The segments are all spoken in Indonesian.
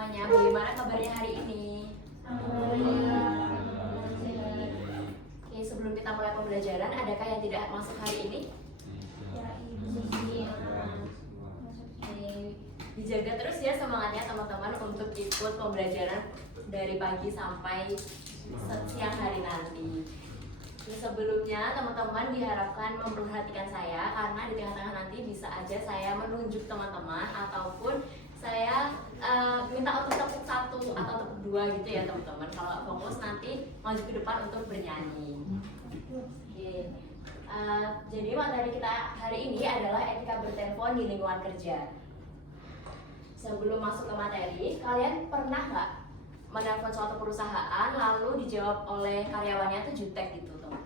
semuanya, bagaimana kabarnya hari ini? Oke, sebelum kita mulai pembelajaran, adakah yang tidak masuk hari ini? Oke, dijaga terus ya semangatnya teman-teman untuk ikut pembelajaran dari pagi sampai siang hari nanti. Sebelumnya teman-teman diharapkan memperhatikan saya karena di tengah-tengah nanti bisa aja saya menunjuk teman-teman ataupun saya minta untuk tepuk satu atau tepuk dua gitu ya teman-teman. Kalau fokus nanti maju ke depan untuk bernyanyi. Oke. Jadi materi kita hari ini adalah etika bertelepon di lingkungan kerja. Sebelum masuk ke materi, kalian pernah nggak menelpon suatu perusahaan lalu dijawab oleh karyawannya itu jutek gitu teman?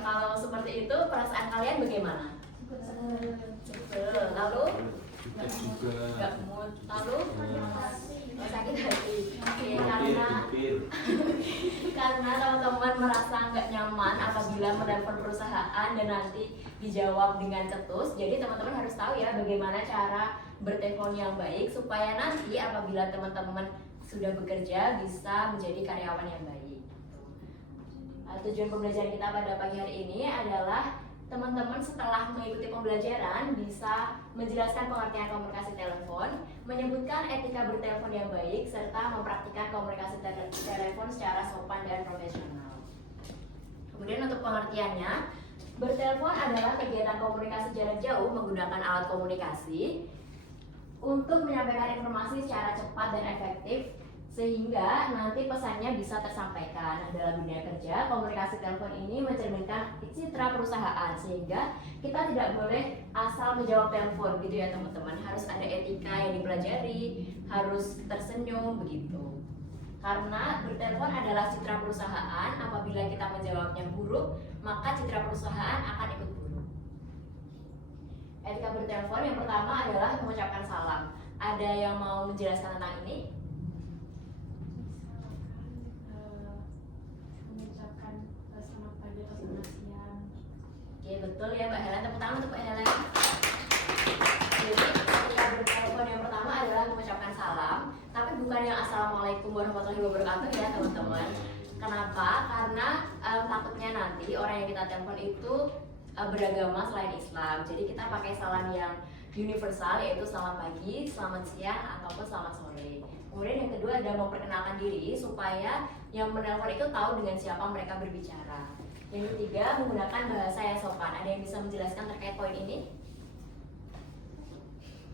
Kalau seperti itu perasaan kalian bagaimana? Lalu nggak mood, lalu sakit hati. Oke, karena teman-teman merasa nggak nyaman apabila menelpon perusahaan dan nanti dijawab dengan ketus. Jadi teman-teman harus tahu ya bagaimana cara bertelepon yang baik supaya nanti apabila teman-teman sudah bekerja bisa menjadi karyawan yang baik. Tujuan pembelajaran kita pada pagi hari ini adalah teman-teman setelah mengikuti pembelajaran bisa menjelaskan pengertian komunikasi telepon, menyebutkan etika bertelepon yang baik, serta mempraktikkan komunikasi telepon secara sopan dan profesional. Kemudian untuk pengertiannya, bertelepon adalah kegiatan komunikasi jarak jauh menggunakan alat komunikasi untuk menyampaikan informasi secara cepat dan efektif sehingga nanti pesannya bisa tersampaikan. Nah, dalam dunia kerja, komunikasi telepon ini mencerminkan citra perusahaan sehingga kita tidak boleh asal menjawab telepon gitu ya teman-teman. Harus ada etika yang dipelajari, harus tersenyum begitu. Karena bertelepon adalah citra perusahaan, apabila kita menjawabnya buruk, maka citra perusahaan akan ikut buruk. Etika bertelepon yang pertama adalah mengucapkan salam. Ada yang mau menjelaskan tentang ini? Oke, betul ya Mbak Helen, tepuk tangan untuk Mbak Helen. Jadi ketika bertelepon yang pertama adalah mengucapkan salam, tapi bukan yang assalamualaikum warahmatullahi wabarakatuh ya teman-teman. Kenapa? Karena takutnya nanti orang yang kita telepon itu beragama selain Islam. Jadi kita pakai salam yang universal, yaitu selamat pagi, selamat siang, ataupun selamat sore. Kemudian yang kedua adalah memperkenalkan diri supaya yang menelpon itu tahu dengan siapa mereka berbicara. Yang ketiga, menggunakan bahasa yang sopan. Ada yang bisa menjelaskan terkait poin ini?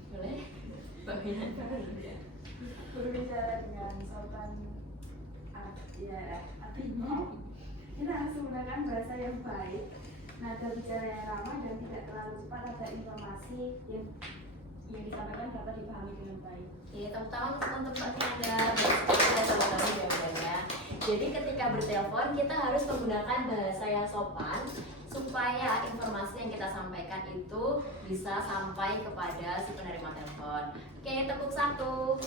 Boleh? Berbicara dengan sopan, ya artinya kita harus menggunakan bahasa yang baik, nada bicara yang ramah dan tidak terlalu cepat agar informasi yang disampaikan dapat dipahami dengan baik. Iya, teman-teman untuk ada teman-teman jawabannya. Jadi ketika bertelepon kita harus menggunakan bahasa yang sopan supaya informasi yang kita sampaikan itu bisa sampai kepada si penerima telepon. Oke, tepuk satu.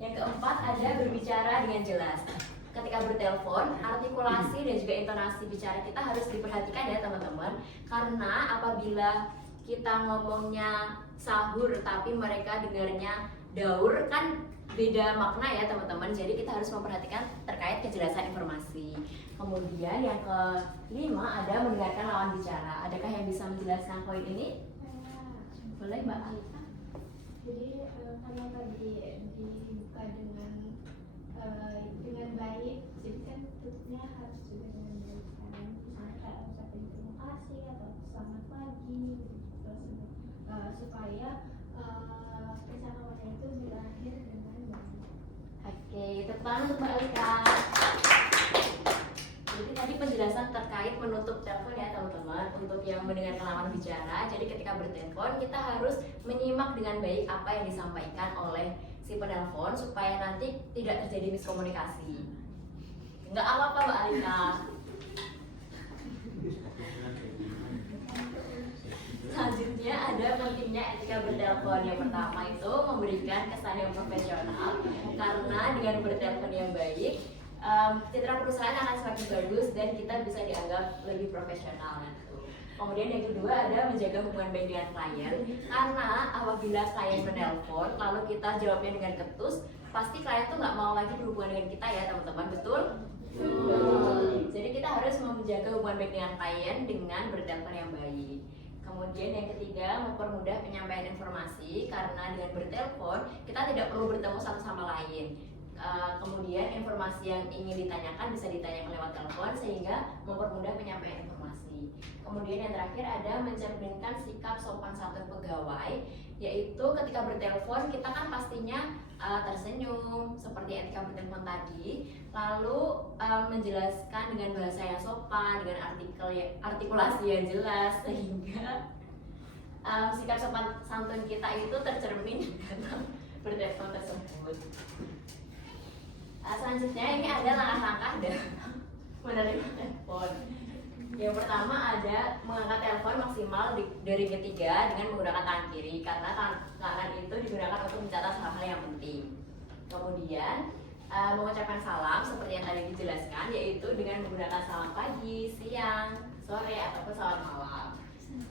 Yang keempat ada berbicara dengan jelas. Ketika bertelepon, artikulasi dan juga intonasi bicara kita harus diperhatikan ya teman-teman. Karena apabila kita ngomongnya sahur tapi mereka dengarnya daur kan beda makna ya teman-teman. Jadi kita harus memperhatikan terkait kejelasan informasi. Kemudian yang kelima ada mendengarkan lawan bicara. Adakah yang bisa menjelaskan poin ini? Boleh Mbak Alita. Jadi karena tadi dibuka dengan baik, jadi kan tutupnya harus juga dengan baik kan. Misalnya kayak ucapin terima kasih atau selamat pagi gitu, supaya percakapan itu berakhir dengan baik. Oke, tepuk tangan untuk Mbak Alita. Jadi tadi penjelasan terkait menutup telepon ya teman-teman. Untuk yang mendengarkan lawan bicara, jadi ketika bertelepon kita harus menyimak dengan baik apa yang disampaikan oleh si penelpon supaya nanti tidak terjadi miskomunikasi. Enggak apa-apa Mbak Alita. Selanjutnya ada pentingnya etika bertelepon. Yang pertama itu memberikan kesan yang profesional, karena dengan bertelepon yang baik citra perusahaan akan semakin bagus dan kita bisa dianggap lebih profesional gitu. Kemudian yang kedua ada menjaga hubungan baik dengan klien, karena apabila klien menelpon lalu kita jawabnya dengan ketus, pasti klien tuh nggak mau lagi berhubungan dengan kita ya teman-teman, betul? Jadi kita harus menjaga hubungan baik dengan klien dengan bertelepon yang baik. Kemudian yang ketiga, mempermudah penyampaian informasi, karena dengan bertelepon kita tidak perlu bertemu satu sama lain. Kemudian informasi yang ingin ditanyakan bisa ditanyakan lewat telepon sehingga mempermudah penyampaian informasi. Kemudian yang terakhir ada mencerminkan sikap sopan santun pegawai, yaitu ketika bertelepon kita kan pastinya tersenyum seperti etika bertelepon tadi, lalu menjelaskan dengan bahasa yang sopan, dengan artikulasi yang jelas, sehingga sikap sopan santun kita itu tercermin dalam bertelepon tersebut. Selanjutnya ini ada langkah-langkah dalam menerima telepon. Yang pertama ada mengangkat telepon maksimal dari ketiga dengan menggunakan tangan kiri, karena tangan kanan itu digunakan untuk mencatat hal-hal yang penting. Kemudian mengucapkan salam seperti yang tadi dijelaskan, yaitu dengan menggunakan salam pagi, siang, sore, ataupun selamat malam.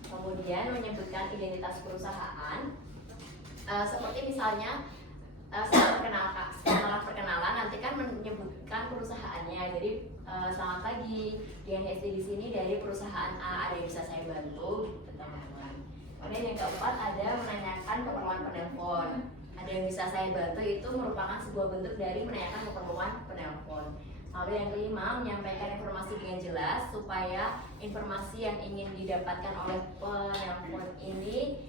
Kemudian menyebutkan identitas perusahaan, seperti misalnya setelah perkenalan nanti kan menyebutkan perusahaannya. Jadi selamat pagi, Dian SD di sini dari perusahaan A, ada yang bisa saya bantu gitu teman-teman. Kemudian yang keempat ada menanyakan keperluan penelpon, ada yang bisa saya bantu, itu merupakan sebuah bentuk dari menanyakan keperluan penelpon. Lalu yang kelima, menyampaikan informasi dengan jelas supaya informasi yang ingin didapatkan oleh penelpon ini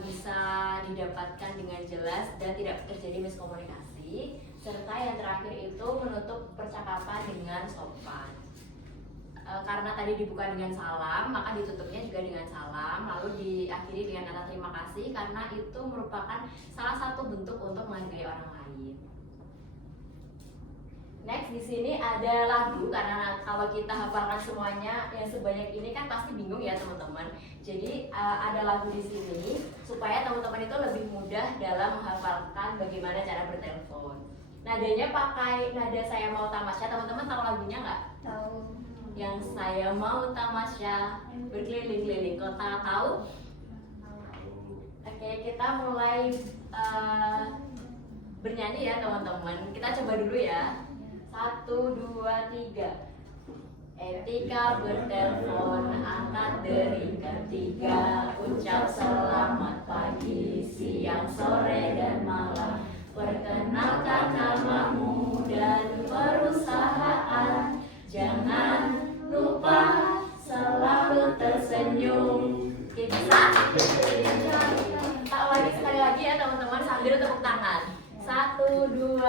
bisa didapatkan dengan jelas dan tidak terjadi miskomunikasi. Serta yang terakhir itu menutup percakapan dengan sopan. Karena tadi dibuka dengan salam, maka ditutupnya juga dengan salam, lalu diakhiri dengan kata terima kasih, karena itu merupakan salah satu bentuk untuk menghargai orang lain. Next, di sini ada lagu, karena kalau kita hafalkan semuanya yang sebanyak ini kan pasti bingung ya teman-teman. Jadi ada lagu di sini supaya teman-teman itu lebih mudah dalam menghafalkan bagaimana cara bertelepon. Nadanya pakai nada Saya Mau Tamasya. Teman-teman tahu lagunya nggak? Tahu. Yang saya mau tamasya berkeliling-keliling kota, tahu? Oke, kita mulai bernyanyi ya teman-teman. Kita coba dulu ya. 1, 2, 3. Etika bertelepon, angkat dering ketiga, ucap selamat pagi, siang, sore, dan malam. Perkenalkan namamu dan perusahaan, jangan lupa selalu tersenyum. Oke, bisa? Tak lagi, sekali lagi ya teman-teman sambil tepuk tangan. 1, 2,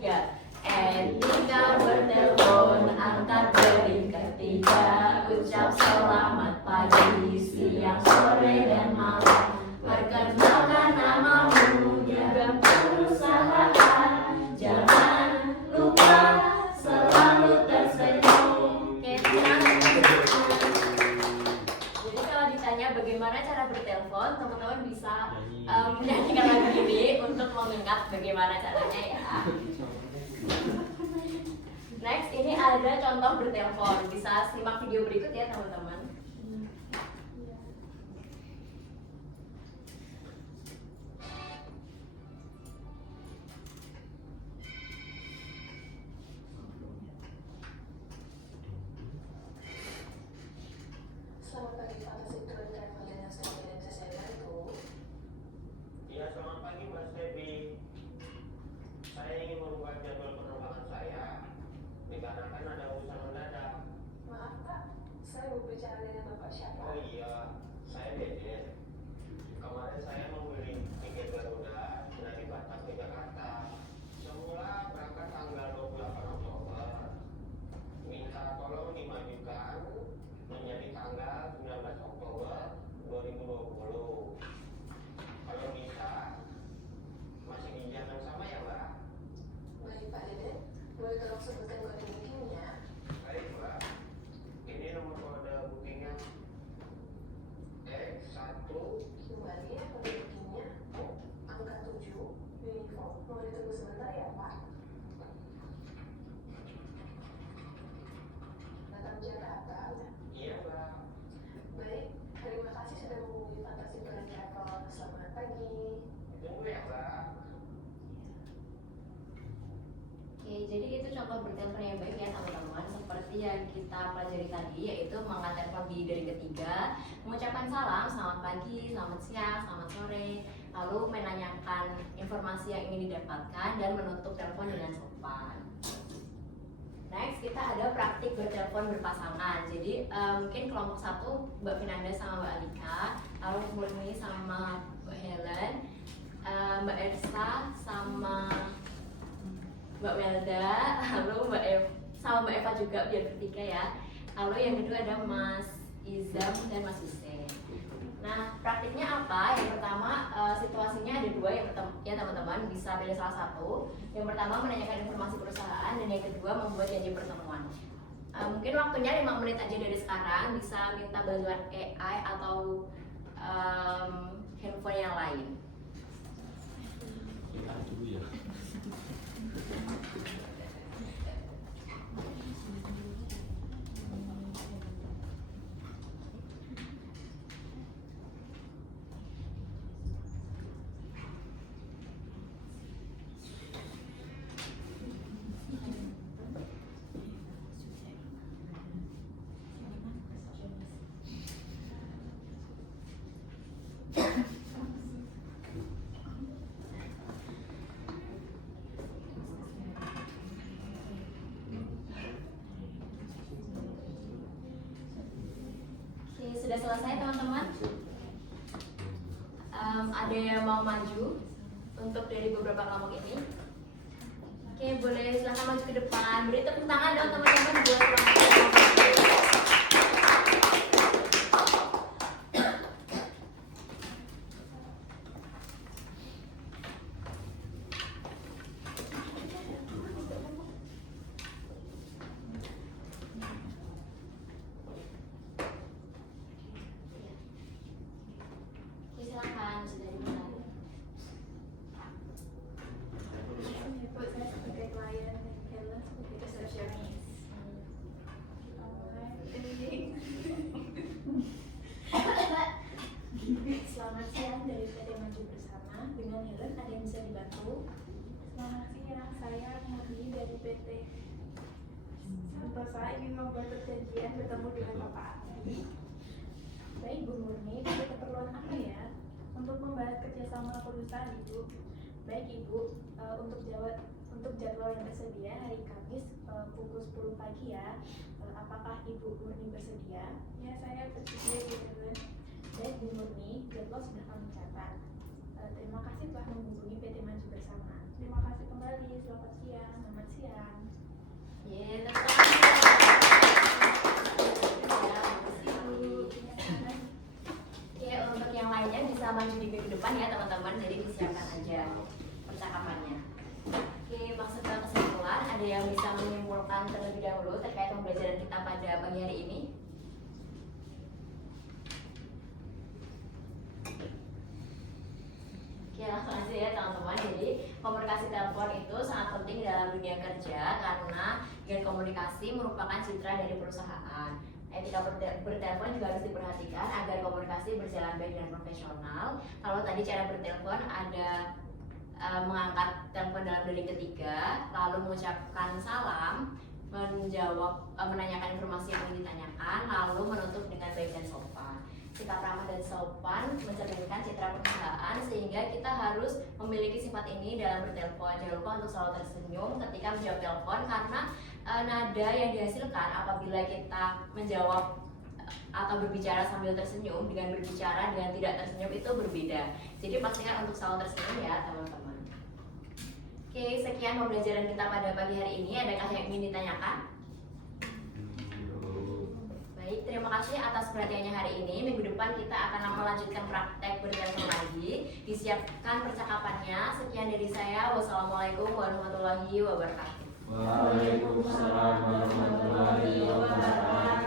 3. Etika bertelepon, angkat dering ketiga, ucap selamat pagi, siang, sore, dan malam. Perkenalkan namamu dan perusahaan, jangan lupa selalu tersenyum. Oke, jadi kalau ditanya bagaimana cara bertelepon, teman-teman bisa menyanyikan lagu ini untuk mengingat bagaimana caranya ya. Next, ini ada contoh bertelepon. Bisa simak video berikut ya teman-teman. Selamat pagi Pak Residu dan kalian yang saya bantu. Ya, selamat pagi Mas Devi. Saya ingin merubah jadwal penerbangan saya dikarenakan ada urusan mendadak. Maaf Pak, saya mau bicara dengan Bapak siapa? Oh iya, saya Deden. Kemarin saya membeli tiket Garuda dari Batam ke Jakarta. Semula berangkat tanggal 28 Oktober. Minta tolong dimajukan menjadi tanggal 19 Oktober 2020. Kalau bisa, masih di jam yang sama ya Mbak? Baik Pak Deden, boleh tolong sebutkan kode bookingnya? Baik Mbak, ini nomor kode bookingnya X1. Kembali ya kode bookingnya. Angka 7, uniform. Mau ditunggu sebentar ya Pak? Selamat pagi. Tunggu ya, Mbak. Oke, jadi itu contoh bertelepon yang baik ya teman-teman. Seperti yang kita pelajari tadi, yaitu mengangkat telepon di dering ketiga, mengucapkan salam, selamat pagi, selamat siang, selamat sore, lalu menanyakan informasi yang ingin didapatkan dan menutup telepon dengan sopan. Next, kita ada praktik bertelepon berpasangan. Jadi mungkin kelompok 1 Mbak Finanda sama Mbak Alika, lalu Murni sama Mbak Helen, Mbak Elsa sama Mbak Melda, lalu sama Mbak Eva juga biar bertiga ya. Lalu yang kedua ada Mas Izam dan Mas Hussein. Nah, praktiknya apa? Yang pertama, situasinya ada 2 ya teman-teman, bisa pilih salah satu. Yang pertama menanyakan informasi perusahaan dan yang kedua membuat janji pertemuan. Mungkin waktunya 5 menit aja dari sekarang, bisa minta bantuan AI atau handphone yang lain. Dulu ya. Oke, sudah selesai teman-teman. Ada yang mau maju untuk dari beberapa kelompok ini? Oke, boleh silahkan maju ke depan. Beri tepuk tangan dong teman-teman buat kelompok ini. Oke, silakan sudah dimulai. Bu, saya sebagai klien dan Helen sebagai resepsionis. Selamat siang dari PT Maju Bersama. Dengan Helen ada yang bisa dibantu? Selamat siang, saya Murni dari PT Santosa ingin membuat perjanjian bertemu dengan Bapak Adi Baik Bu Murni, ada keperluan apa ya? untuk membahas kerjasama perusahaan Ibu. Baik Ibu, untuk jadwal yang tersedia hari Kamis pukul 10 pagi ya. Apakah Ibu Murni bersedia? Ya, saya bersedia di Helen. Baik Bu Murni, jadwal sudah kami catat. Terima kasih telah menghubungi PT Maju Bersama. Terima kasih kembali, selamat siang. Selamat siang. Yeay, tepuk tangan. Oke, untuk yang lainnya bisa maju di minggu depan ya teman-teman. Jadi disiapkan aja percakapannya. Oke, masuk ke kesimpulan. Ada yang bisa menyimpulkan terlebih dahulu terkait pembelajaran kita pada pagi hari ini? Oke, langsung aja ya teman-teman. Jadi komunikasi telepon itu sangat penting dalam dunia kerja karena dengan komunikasi merupakan citra dari perusahaan. Etika bertelepon juga harus diperhatikan agar komunikasi berjalan baik dan profesional. Kalau tadi cara bertelepon ada mengangkat telepon dalam detik ketiga, lalu mengucapkan salam, menanyakan informasi yang ingin ditanyakan, lalu menutup dengan baik dan sopan. Sikap ramah dan sopan mencerminkan citra perusahaan sehingga kita harus memiliki sifat ini dalam bertelepon. Jangan lupa untuk selalu tersenyum ketika menjawab telepon karena nada yang dihasilkan apabila kita menjawab atau berbicara sambil tersenyum dengan berbicara dengan tidak tersenyum itu berbeda. Jadi pastikan untuk selalu tersenyum ya teman-teman. Oke, sekian pembelajaran kita pada pagi hari ini. Adakah yang ingin ditanyakan? Baik, terima kasih atas perhatiannya hari ini. Minggu depan kita akan melanjutkan praktek bertelepon lagi. Disiapkan percakapannya. Sekian dari saya. Wassalamualaikum warahmatullahi wabarakatuh. Waalaikumsalam warahmatullahi wabarakatuh.